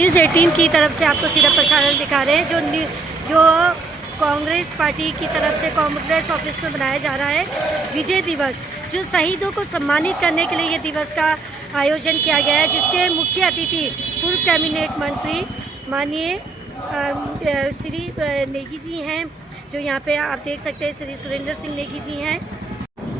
News 18 की तरफ से आपको सीधा प्रसारण दिखा रहे हैं जो कांग्रेस पार्टी की तरफ से कांग्रेस ऑफिस में बनाया जा रहा है विजय दिवस, जो शहीदों को सम्मानित करने के लिए ये दिवस का आयोजन किया गया है, जिसके मुख्य अतिथि पूर्व कैबिनेट मंत्री माननीय श्री नेगी जी हैं, जो यहाँ पे आप देख सकते हैं श्री सुरेंद्र सिंह नेगी जी हैं।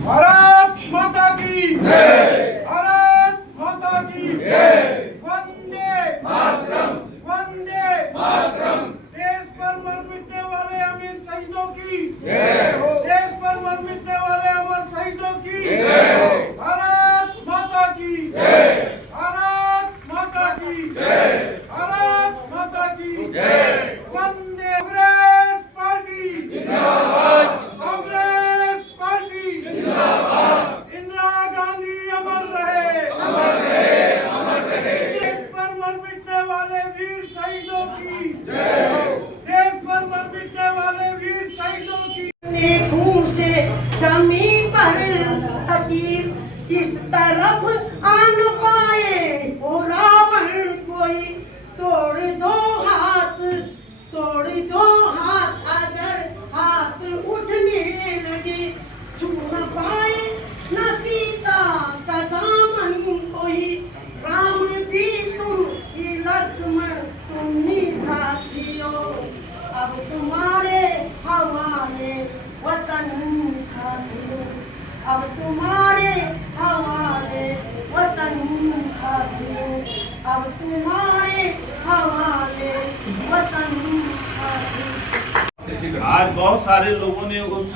भारत माता की जय, भारत माता की जय, वंदे मातरम, वंदे मातरम। देश पर मर मिटने वाले अमीर शहीदों की जय हो, देश पर मर मिटने वाले अमर शहीदों की जय हो। भारत माता की जय, भारत माता की जय, भारत माता की जय। वंदे कांग्रेस पार्टी जिंदाबाद, कांग्रेस पार्टी जिंदाबाद। इंदिरा गांधी अमर रहे, अमर रहे, अमर रहे। देश पर मर मिटने वाले वीर शहीदों की जय हो, देश पर मर मिटने वाले वीर शहीदों की। खून से जमीन पर फकीर किस तरफ आन पाए, ओ रावण कोई तोड़ दो हाथ, तोड़ दो हाथ। अगर हाथ उठने लगे छू न पाए न सीता का दामन कोई। राम भी तुम ही, लक्ष्मण तुम ही साथियों, अब तुम्हारे हमारे वतन साथियों, अब तुम्हारे हमारे वतन साथियों, अब तुम्हारे हमारे वतन साथियों। आज बहुत सारे लोगों ने उस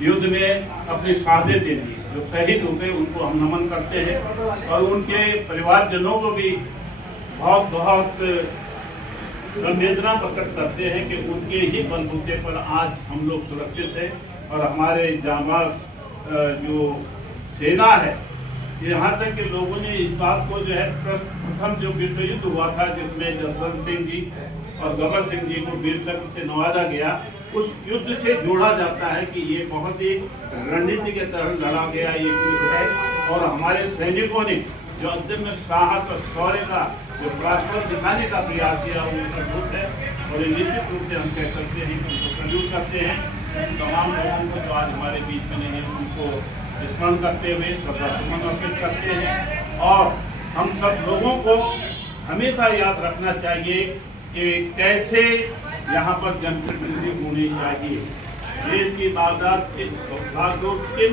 युद्ध में अपनी शहादतें दी, जो शहीद हुए उनको हम नमन करते हैं और उनके परिवारजनों को भी बहुत बहुत संवेदना प्रकट करते हैं कि उनके ही बलबूते पर आज हम लोग सुरक्षित हैं और हमारे जांबाज जो सेना है, यहाँ तक के लोगों ने इस बात को जो है प्रथम जो विश्व युद्ध हुआ था जिसमें जसवंत सिंह जी और गबर सिंह जी को वीर चक्र से नवाजा गया, उस युद्ध से जोड़ा जाता है कि ये बहुत ही रणनीति के तहत लड़ा गया ये युद्ध है और हमारे सैनिकों ने जो अदम्य साहस और शौर्य का जो पराक्रम दिखाने का प्रयास किया वो अद्भुत है और निश्चित रूप से हम कह सकते हैं कि उनको सल्यूट करते हैं। तमाम लोगों को जो आज हमारे बीच में नहीं है उनको स्मरण करते हुए श्रद्धासुमन अर्पित करते हैं और हम सब लोगों को हमेशा याद रखना चाहिए कि कैसे यहाँ पर जनप्रतिनिधि होनी चाहिए। देश की बागडोर किन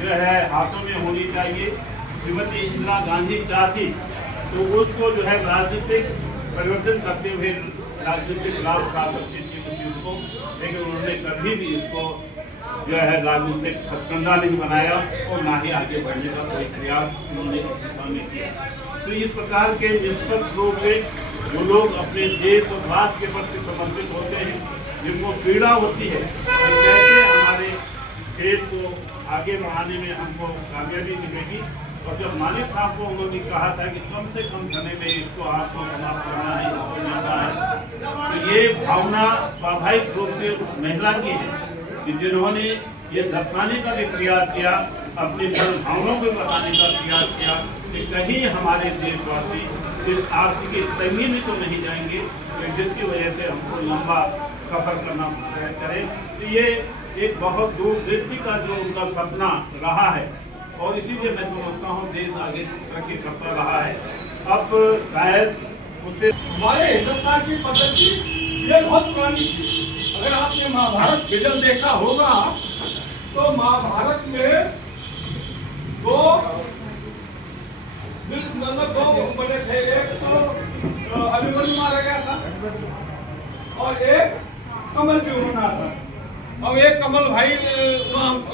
जो है हाथों में होनी चाहिए। श्रीमती इंदिरा गांधी चाहती तो उसको जो है राजनीतिक परिवर्तन करते हुए राजनीतिक लाभ उठा सकती थी उस युद्ध को, लेकिन उन्होंने कभी भी इसको जो है राजनीतिक हथकंडा नहीं बनाया और ना ही आगे बढ़ने का कोई प्रयास उन्होंने इस दिशा में किया। तो इस प्रकार के निष्पक्ष रूप से जो लोग अपने देश और राष्ट्र के प्रति समर्पित होते हैं, जिनको पीड़ा होती है कि कैसे हमारे देश को आगे बढ़ाने में हमको कामयाबी मिलेगी। और जब मालिक साहब को उन्होंने कहा था कि कम से कम समय में इसको आपको समाप्त करना है, इसको मिलना है, तो ये भावना स्वाभाविक रूप से उस महिला की है कि जिन्होंने ये दर्शाने का भी प्रयास किया, अपनी भावनाओं को बताने का प्रयास किया कि कहीं हमारे देशवासी इस आर्थिक तंगी में तो नहीं जाएंगे जिसकी वजह से हमको लंबा सफर करना करें। तो ये एक बहुत दूरदृष्टि का जो उनका सपना रहा है और इसीलिए मैं समझता हूँ देश आगे तरक्की करता रहा है। अब शायद उसे हमारे हिंदुस्तान की पद्धति ये बहुत पुरानी थी। अगर आपने महाभारत फिल्म देखा होगा तो महाभारत में दो बने थे, एक तो अभिमन्यु मारा गया था और एक कमल भी उन्होंने था। अब एक कमल भाई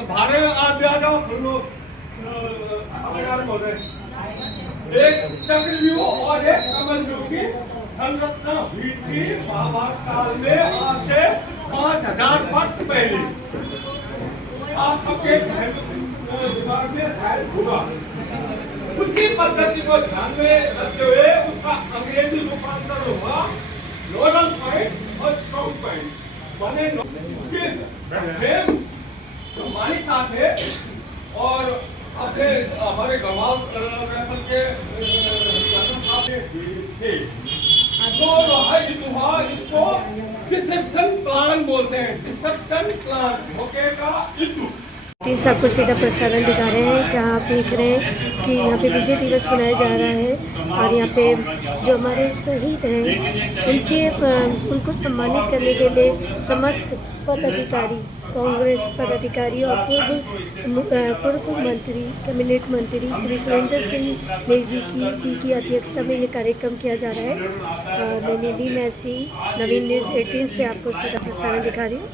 धारे आज आ जाओ फिर लोग एक चक्रव्यूह और एक कमलव्यूह की संरचना हुई थी महाभारत काल में, आज से 5000 वर्ष पहले। आप सबके दिमाग में शायद होगा। उसी पद्धति को ध्यान में रखते हुए उसका अंग्रेजी रूपांतर हुआ नोडल पॉइंट और स्ट्रॉन्ग पॉइंट बने। हमारे साथ है और अपने हमारे गवाह के थे। जो है इसको डिसेप्शन प्लान बोलते हैं, डिसेप्शन प्लान, धोखे का इल्लू। टीवी आपको सीधा प्रसारण दिखा रहे हैं, जहाँ आप देख रहे हैं कि यहाँ पे विजय दिवस मनाया जा रहा है और यहाँ पे जो हमारे शहीद हैं उनको सम्मानित करने के लिए समस्त पदाधिकारी, कांग्रेस पदाधिकारी और पूर्व मंत्री, कैबिनेट मंत्री श्री सुरेंद्र सिंह नेगी जी की अध्यक्षता में ये कार्यक्रम किया जा रहा है। मैं निधि मैसी, नवीन न्यूज़ 18 से आपको सीधा प्रसारण दिखा रही हूँ।